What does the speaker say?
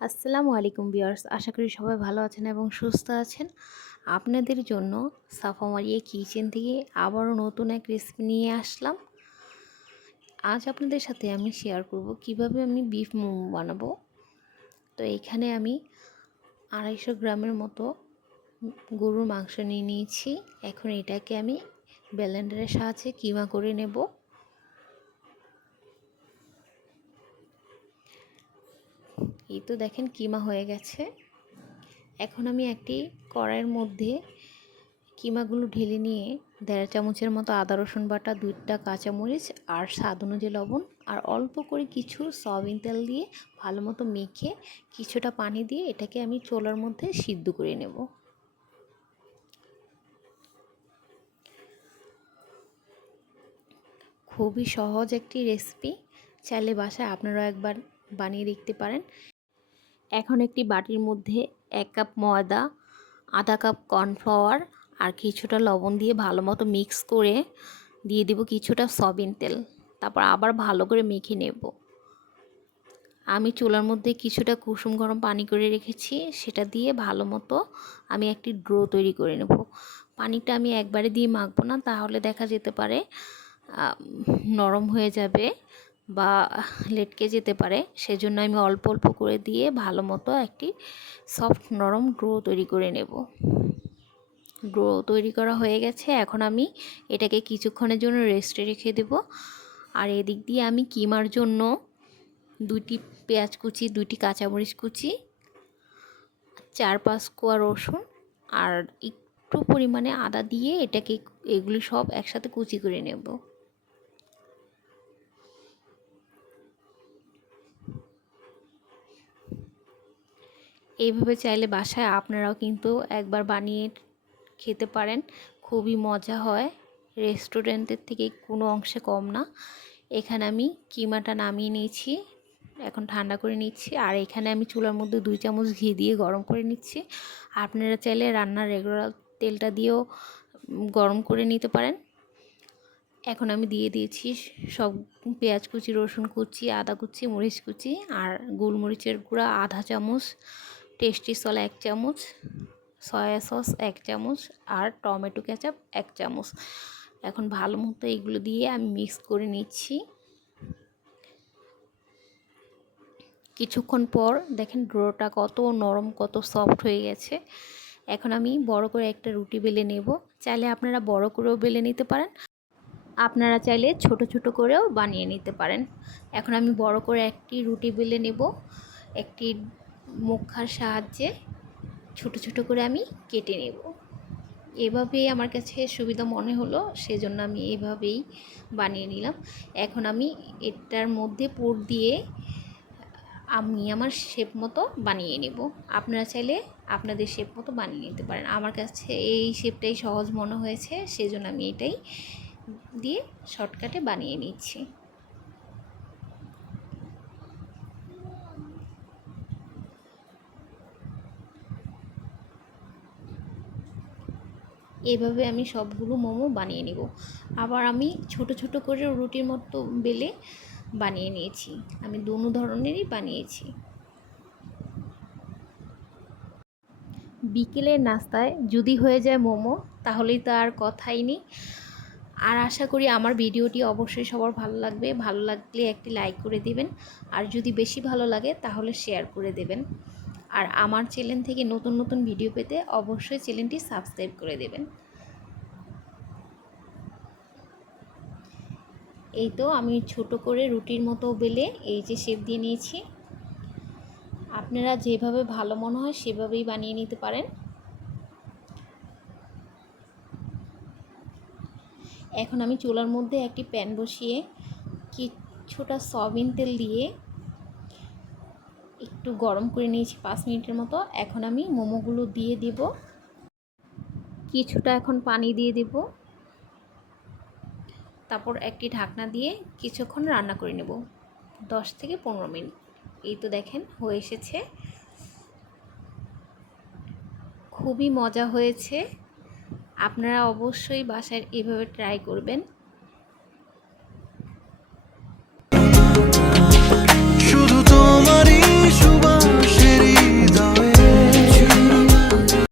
আসসালামু আলাইকুম বিয়ার্স আশা করি সবাই ভালো আছেন এবং সুস্থ আছেন। আপনাদের জন্য সাফা মারিয়ে কিচেন থেকে আবারও নতুন এক রেসিপি নিয়ে আসলাম। আজ আপনাদের সাথে আমি শেয়ার করব কীভাবে আমি বিফ মোমো বানাবো। তো এখানে আমি আড়াইশো গ্রামের মতো গরুর মাংস নিয়ে নিয়েছি। এখন এটাকে আমি ব্যালেন্ডারের সাহায্যে কিমা করে নেব। এই তো দেখেন কিমা হয়ে গেছে। এখন আমি একটি কড়াইয়ের মধ্যে কিমাগুলো ঢেলে নিয়ে দেড় চামচের মতো আদা, রসুন বাটা, দুইটা কাঁচামরিচ আর স্বাদ অনুযায়ী লবণ আর অল্প করে কিছু সয়াবিন তেল দিয়ে ভালো মতো মেখে কিছুটা পানি দিয়ে এটাকে আমি চোলার মধ্যে সিদ্ধ করে নেব। খুবই সহজ একটি রেসিপি। চাইলে বাসায় আপনারাও একবার বানিয়ে দেখতে পারেন। এখন একটি বাটির মধ্যে এক কাপ ময়দা, আধা কাপ কর্নফ্লাওয়ার আর কিছুটা লবণ দিয়ে ভালো মতো মিক্স করে দিয়ে দেব কিছুটা সয়াবিন তেল। তারপর আবার ভালো করে মেখে নেব। আমি চুলার মধ্যে কিছুটা কুসুম গরম পানি করে রেখেছি, সেটা দিয়ে ভালো মতো আমি একটি ড্রো তৈরি করে নেব। পানিটা আমি একবারে দিয়ে মাখবো না, তাহলে দেখা যেতে পারে নরম হয়ে যাবে। বা লেটকে যেতে পারে, সেজন্য আমি অল্প অল্প করে দিয়ে ভালো মতো একটি সফট নরম ড্রো তৈরি করে নেব। ড্রো তৈরি করা হয়ে গেছে, এখন আমি এটাকে কিছুক্ষণের জন্য রেস্টে রেখে দেব। আর এদিক দিয়ে আমি কিমার জন্য দুইটি পেঁয়াজ কুচি, দুইটি কাঁচামরিচ কুচি, চার পাঁচ কোয়া রসুন আর একটু পরিমাণে আদা দিয়ে এটাকে এগুলি সব একসাথে কুচি করে নেব। এইভাবে চাইলে বাসায় আপনারাও কিন্তু একবার বানিয়ে খেতে পারেন। খুবই মজা হয়। রেস্টুরেন্টের থেকে কোনো অংশে কম না। এখানে আমি কিমাটা নামিয়ে নিয়েছি। এখন ঠান্ডা করে নিচ্ছি। আর এখানে আমি চুলার মধ্যে দুই চামচ ঘি দিয়ে গরম করে নিচ্ছি। আপনারা চাইলে রান্নার রেগুলার তেলটা দিয়েও গরম করে নিতে পারেন। এখন আমি দিয়ে দিয়েছি সব পেঁয়াজ কুচি, রসুন কুচি, আদা কুচি, মরিচ কুচি আর গোলমরিচের গুঁড়া আধা চামচ টেস্টি সল এক চামচ সয়া সস এক চামচ আর টমেটো কেচাপ এক চামচ। এখন ভালো মতো এগুলো দিয়ে আমি মিক্স করে নিচ্ছি। কিছুক্ষণ পর দেখেন ড্রোটা কত নরম, কত সফট হয়ে গেছে। এখন আমি বড় করে একটা রুটি বেলে নেব। চাইলে আপনারা বড় করেও বেলে নিতে পারেন। আপনারা চাইলে ছোট ছোট করেও বানিয়ে নিতে পারেন। এখন আমি বড় করে একটি রুটি বেলে নেব। একটি মুখার সাহায্যে ছোট ছোট করে আমি কেটে নেব। এভাবেই আমার কাছে সুবিধা মনে হলো, সেজন্য আমি এভাবেই বানিয়ে নিলাম। এখন আমি এটার মধ্যে পুর দিয়ে আমি আমার শেপ মতো বানিয়ে নেব। আপনারা চাইলে আপনাদের শেপ মতো বানিয়ে নিতে পারেন। আমার কাছে এই শেপটাই সহজ মনে হয়েছে, সেজন্য আমি এটাই দিয়ে শর্টকাটে বানিয়ে নিচ্ছি। এভাবে আমি সবগুলো মোমো বানিয়ে নেব। আবার আমি ছোট ছোট করে রুটির মতো বেলে বানিয়ে নিয়েছি। আমি দুনো ধরনেরই বানিয়েছি। বিকেলের নাস্তায় যদি হয়ে যায় মোমো, তাহলেই তো আর কথাই নেই। আর আশা করি আমার ভিডিওটি অবশ্যই সবার ভালো লাগবে। ভালো লাগলে একটি লাইক করে দেবেন। আর যদি বেশি ভালো লাগে, তাহলে শেয়ার করে দেবেন। আর আমার চ্যানেল থেকে নতুন নতুন ভিডিও পেতে অবশ্যই চ্যানেলটি সাবস্ক্রাইব করে দেবেন। এই তো আমি ছোট করে রুটির মতো বেলে এই যে শেপ দিয়ে নিয়েছি। আপনারা যেভাবে ভালো মনে হয় সেভাবেই বানিয়ে নিতে পারেন। এখন আমি চুলার মধ্যে একটি প্যান বসিয়ে কিছুটা সয়াবিন তেল দিয়ে একটু গরম করে নিয়েছি পাঁচ মিনিটের মতো। এখন আমি মোমোগুলো দিয়ে দিব। কিছুটা এখন পানি দিয়ে দেব। তারপর একটি ঢাকনা দিয়ে কিছুক্ষণ রান্না করে নেব। দশ থেকে পনেরো মিনিট। এই তো দেখেন, হয়ে এসেছে। খুবই মজা হয়েছে। আপনারা অবশ্যই বাসায় এভাবে ট্রাই করবেন।